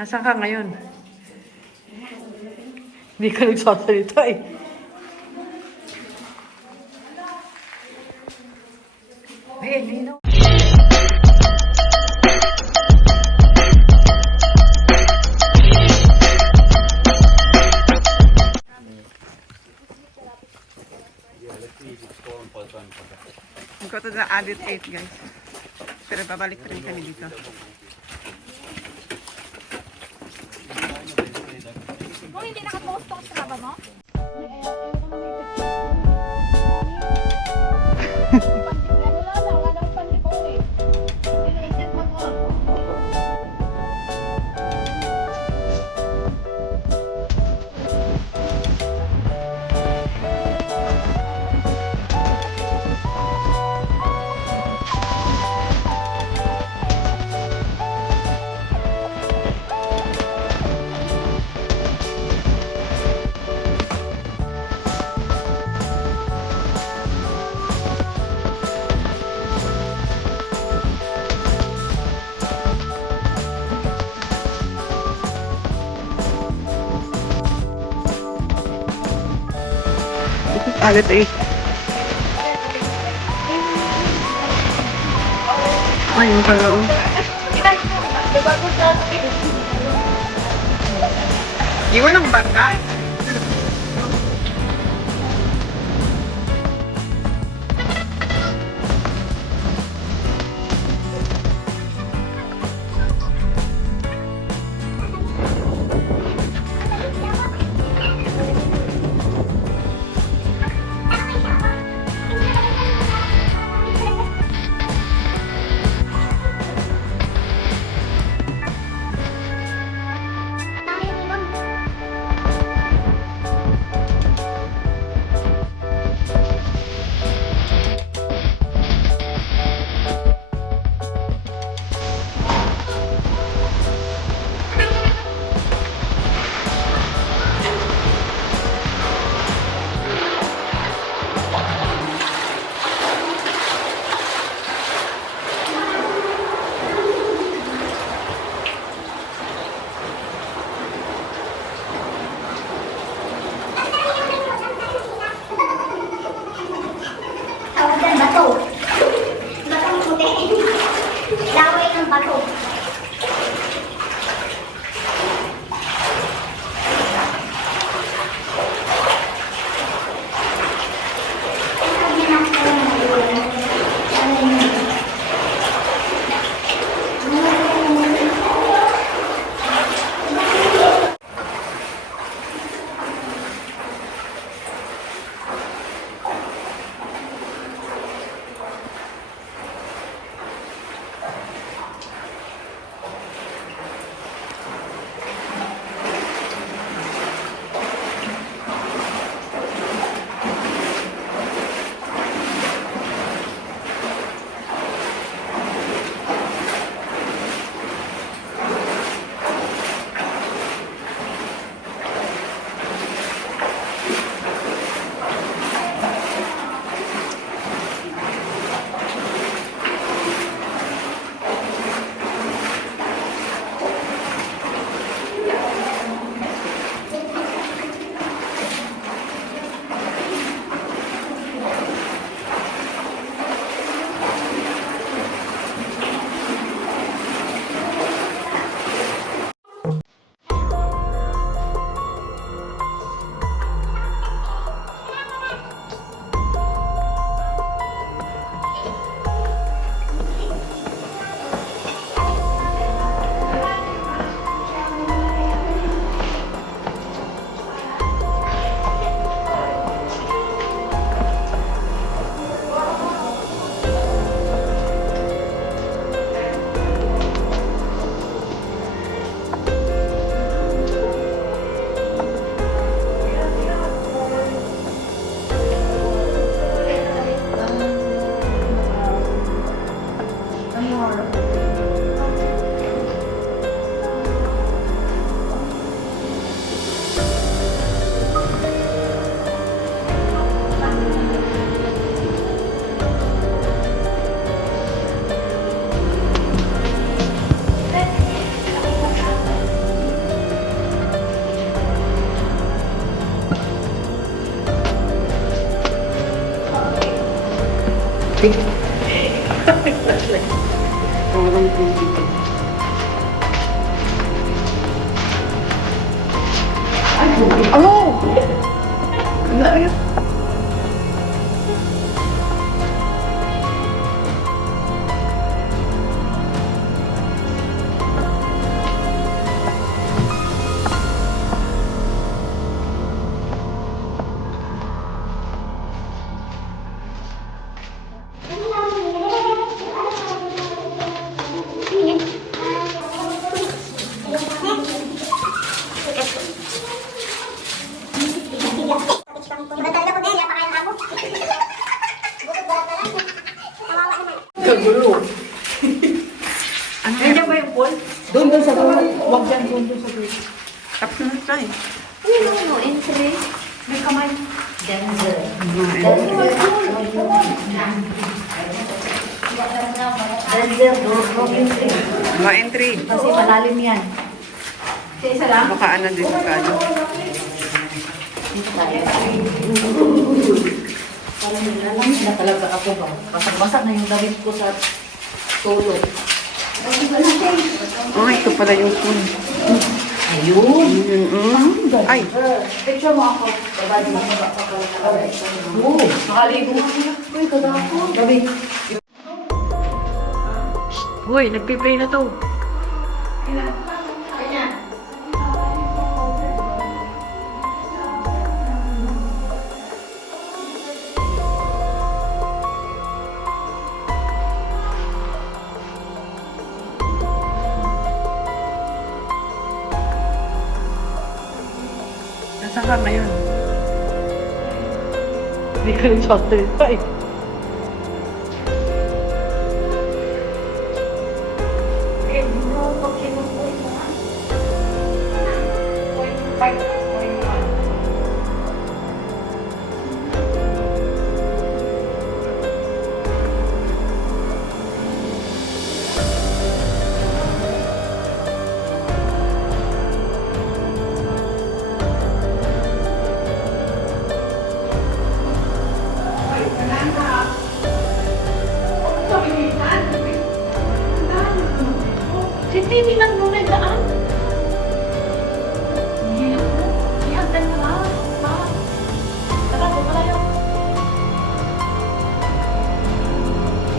Nasaan ka ngayon? Hindi ka nagsasalita eh. Ayun, ayun. Go to the Addit 8, guys. Pero babalik rin kami dito. Kung hindi nakapost ako sa kaba mo? Addit 8. Ayun pala. Iwan ang bata. Parang tubig. Oh! Ano? Kagulo. Ano Nandiyan ba yung pool? Doon sa dulo. Huwag dyan, doon sa dulo. Tapos na ito eh. No, entry. May kamay. Denzel. Denzel, no entry. Mga entry. Kasi malalim yan. Sa isa lang? Baka ano din ka. Parang nilalamig na talaga ako ba? Basag-basag na yung damit ko sa tulog. Oh, ito pala yung phone. Ayun. Ay, Picture mo ako. Oo. Nakaligo nga sila. Uy, kagako. Gabi. Uy, nagpiplay na to. nasa ka na yun. Hindi ka rin chocolate pa eh. Si Timmy lang muna daan. Ihantan mo na. Tara, bumalayo.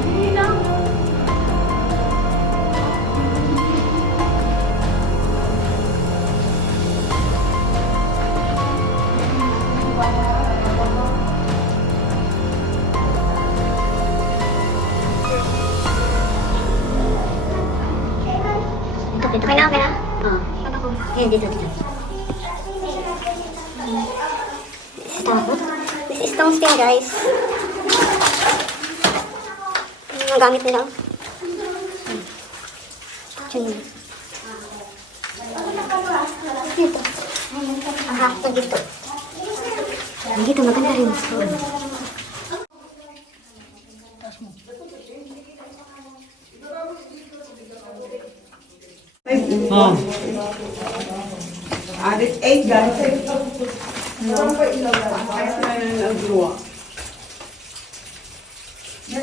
Hindi na. Dito kayo na, okay na? Oo. Ayan, dito. This is tungsten, guys. Ang gamit nila. Yun. Dito. Aha, ito dito. Dito, maganda rin. Oh. Added 8 guys.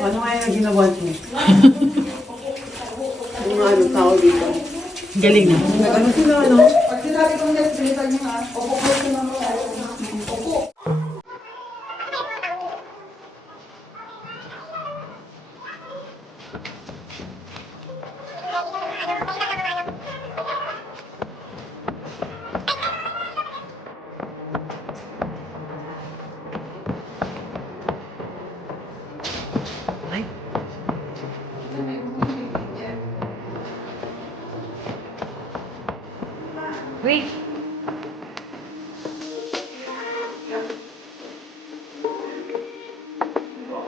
Ano nga yung ginawa niyo? Yung mga anong tao dito. Galing na. Ano sila ano? Ay. Wait.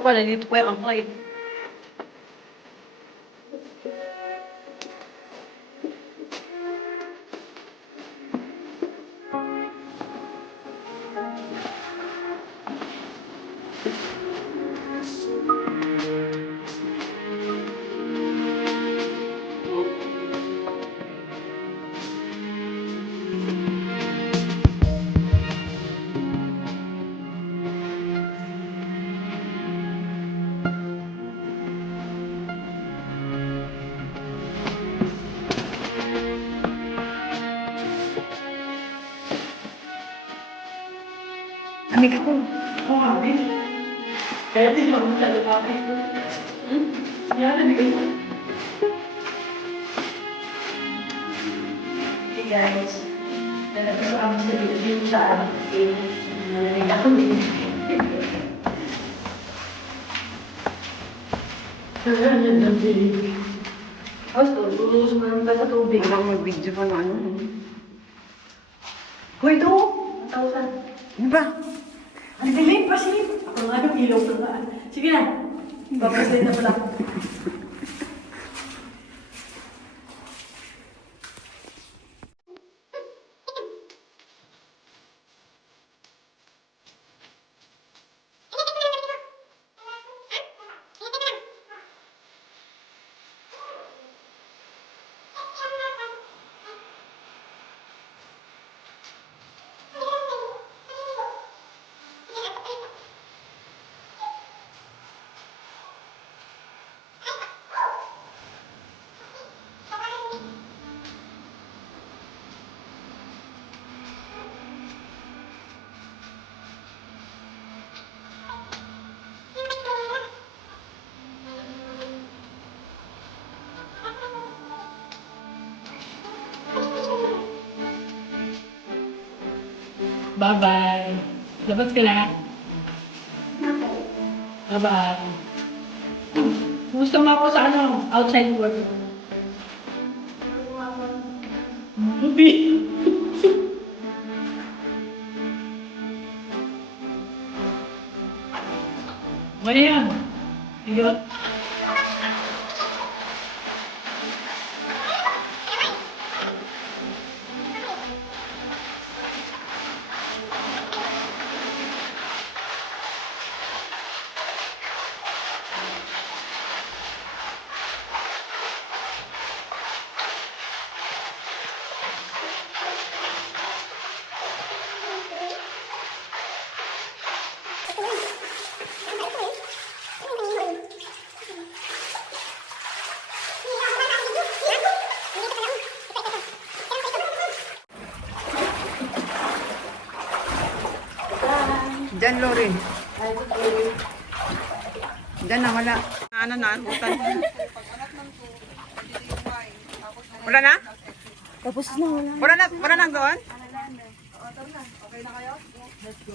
Wala, dito pa yung angklay. Amiga ko. Oo, kami. Kaya di ba mo talaga kami? Yan, nabigay mo. Hey guys. Lalabas ko kami sa video sa amin. Nalalig ako din. Tapos to, lulusungan pa sa tubig. Walang mag-video pa na ano. Hoy, ito! 1,000. Ano ba? Ang dilim pa siya. Ako nga yung ilaw ko nga. Sige na. Papasin na pala. Bye-bye. Labas ka na. Bye-bye. Gusto mo ako sa ano? Outside work. Movie. Ano yan? Yun. Diyan, Lori. Diyan na, wala. Ano na, utan. Wala na? Tapos na, wala. Wala na doon? Let's go.